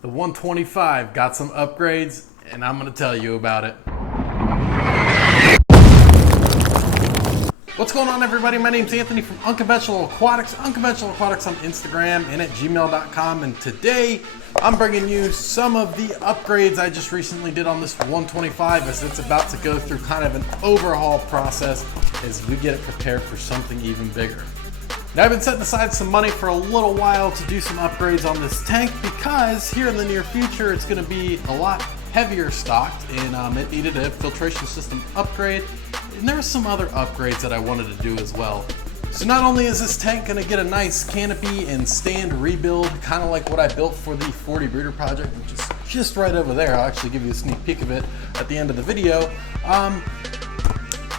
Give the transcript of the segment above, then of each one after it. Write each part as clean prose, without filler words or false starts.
The 125 got some upgrades, and I'm gonna tell you about it. What's going on, everybody? My name's Anthony from Unconventional Aquatics. Unconventional Aquatics on Instagram and at gmail.com. And today I'm bringing you some of the upgrades I just recently did on this 125 as it's about to go through kind of an overhaul process as we get it prepared for something even bigger. Now, I've been setting aside some money for a little while to do some upgrades on this tank because here in the near future it's going to be a lot heavier stocked, and it needed a filtration system upgrade, and there were some other upgrades that I wanted to do as well. So not only is this tank going to get a nice canopy and stand rebuild, kind of like what I built for the 40 breeder project, which is just right over there. I'll actually give you a sneak peek of it at the end of the video.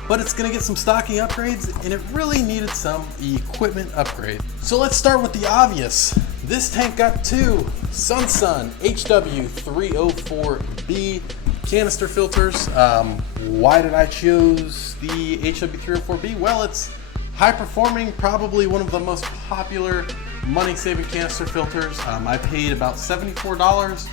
But it's gonna get some stocking upgrades, and it really needed some equipment upgrade. So let's start with the obvious. This tank got two Sunsun HW304B canister filters. Why did I choose the HW304B? Well, it's high performing, probably one of the most popular money saving canister filters. I paid about $74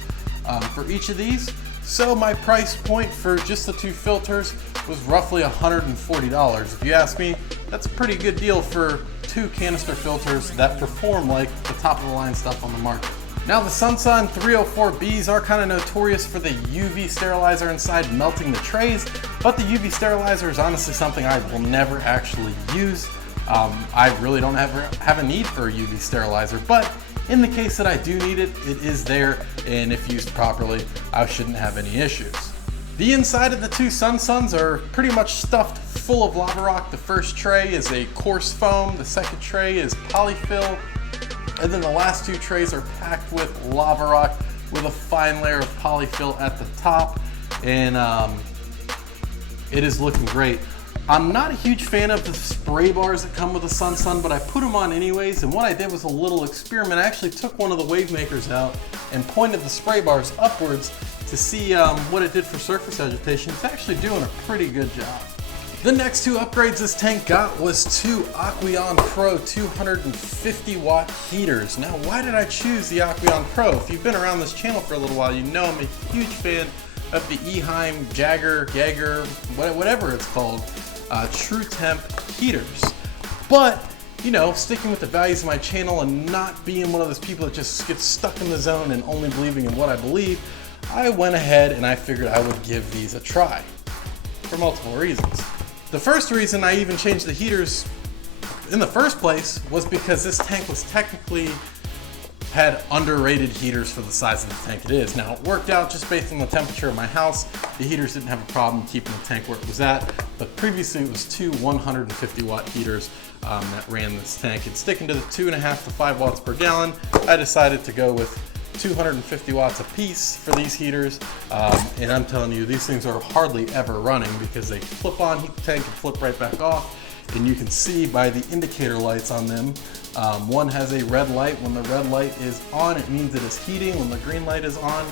for each of these. So my price point for just the two filters was roughly $140. If you ask me, that's a pretty good deal for two canister filters that perform like the top of the line stuff on the market. Now, the Sunsun 304Bs are kind of notorious for the UV sterilizer inside melting the trays, but the UV sterilizer is honestly something I will never actually use. I really don't have a need for a UV sterilizer, but in the case that I do need it, it is there, and if used properly, I shouldn't have any issues. The inside of the two Sunsuns are pretty much stuffed full of lava rock. The first tray is a coarse foam, the second tray is polyfill, and then the last two trays are packed with lava rock with a fine layer of polyfill at the top, and it is looking great. I'm not a huge fan of the spray bars that come with the Sunsun, but I put them on anyways, and what I did was a little experiment. I actually took one of the wave makers out and pointed the spray bars upwards to see what it did for surface agitation. It's actually doing a pretty good job. The next two upgrades this tank got was two Aquarium Pro 250 watt heaters. Now, why did I choose the Aquarium Pro? If you've been around this channel for a little while, you know I'm a huge fan of the Eheim, Jaeger, whatever it's called, True Temp heaters. But, you know, sticking with the values of my channel and not being one of those people that just gets stuck in the zone and only believing in what I believe, I went ahead and I figured I would give these a try for multiple reasons. The first reason I even changed the heaters in the first place was because this tank was technically had underrated heaters for the size of the tank it is. Now, it worked out just based on the temperature of my house. The heaters didn't have a problem keeping the tank where it was at, but previously it was two 150 watt heaters that ran this tank. And sticking to the 2.5 to 5 watts per gallon, I decided to go with 250 watts a piece for these heaters. And I'm telling you, these things are hardly ever running because they flip on, heat the tank, and flip right back off. And you can see by the indicator lights on them, one has a red light. When the red light is on, it means it is heating. When the green light is on,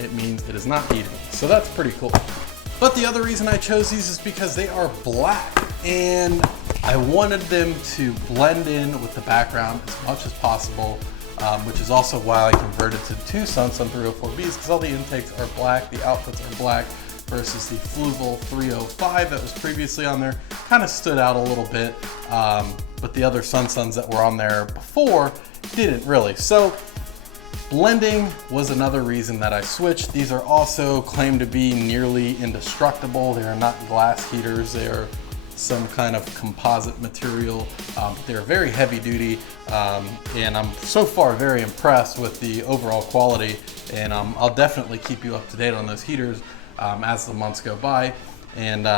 it means it is not heating. So that's pretty cool. But the other reason I chose these is because they are black, and I wanted them to blend in with the background as much as possible, which is also why I converted to two Sunsun 304Bs, because all the intakes are black, the outputs are black, versus the Fluval 305 that was previously on there. Kind of stood out a little bit, but the other Sunsuns that were on there before didn't really. So blending was another reason that I switched. These are also claimed to be nearly indestructible. They are not glass heaters. They are some kind of composite material. They're very heavy duty, and I'm so far very impressed with the overall quality, and I'll definitely keep you up to date on those heaters as the months go by. And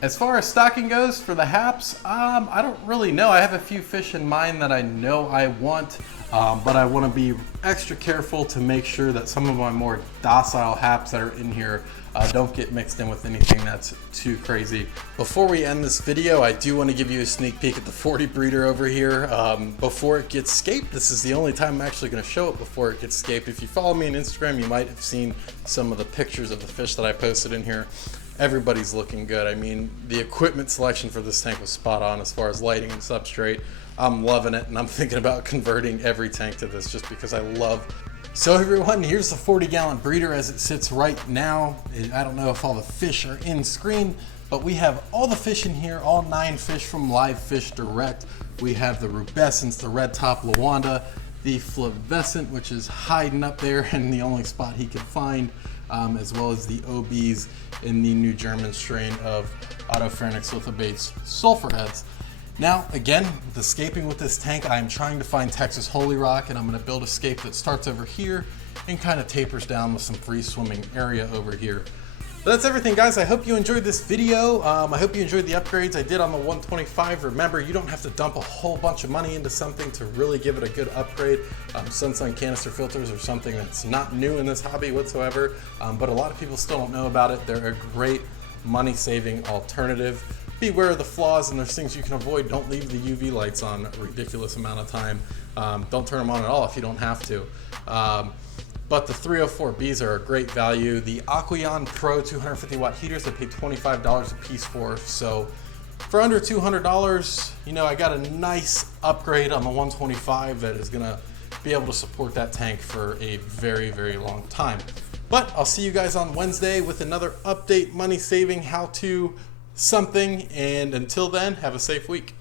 as far as stocking goes for the haps, I don't really know. I have a few fish in mind that I know I want, but I want to be extra careful to make sure that some of my more docile haps that are in here don't get mixed in with anything that's too crazy. Before we end this video, I do want to give you a sneak peek at the 40 breeder over here before it gets scaped. This is the only time I'm actually going to show it before it gets scaped. If you follow me on Instagram, you might have seen some of the pictures of the fish that I posted in here. Everybody's looking good. I mean, the equipment selection for this tank was spot on as far as lighting and substrate. I'm loving it, and I'm thinking about converting every tank to this just because I love So everyone, here's the 40-gallon breeder as it sits right now. I don't know if all the fish are in screen, but we have all the fish in here, all 9 fish from Live Fish Direct. We have the rubescents, the red top Lawanda, the flavescent, which is hiding up there in the only spot he could find, as well as the OBs in the new German strain of Autopharynx with abates sulfur heads. Now, again, the scaping with this tank, I'm trying to find Texas Holy Rock, and I'm going to build a scape that starts over here and kind of tapers down with some free swimming area over here. But that's everything, guys. I hope you enjoyed this video. I hope you enjoyed the upgrades I did on the 125. Remember, you don't have to dump a whole bunch of money into something to really give it a good upgrade. Sunsun canister filters are something that's not new in this hobby whatsoever, but a lot of people still don't know about it. They're a great money-saving alternative. Beware of the flaws, and there's things you can avoid. Don't leave the UV lights on a ridiculous amount of time. Don't turn them on at all if you don't have to. But the 304Bs are a great value. The Aquarium Pro 250 watt heaters, I paid $25 a piece for. So for under $200, you know, I got a nice upgrade on the 125 that is gonna be able to support that tank for a very, very long time. But I'll see you guys on Wednesday with another update, money saving, how to something. And until then, have a safe week.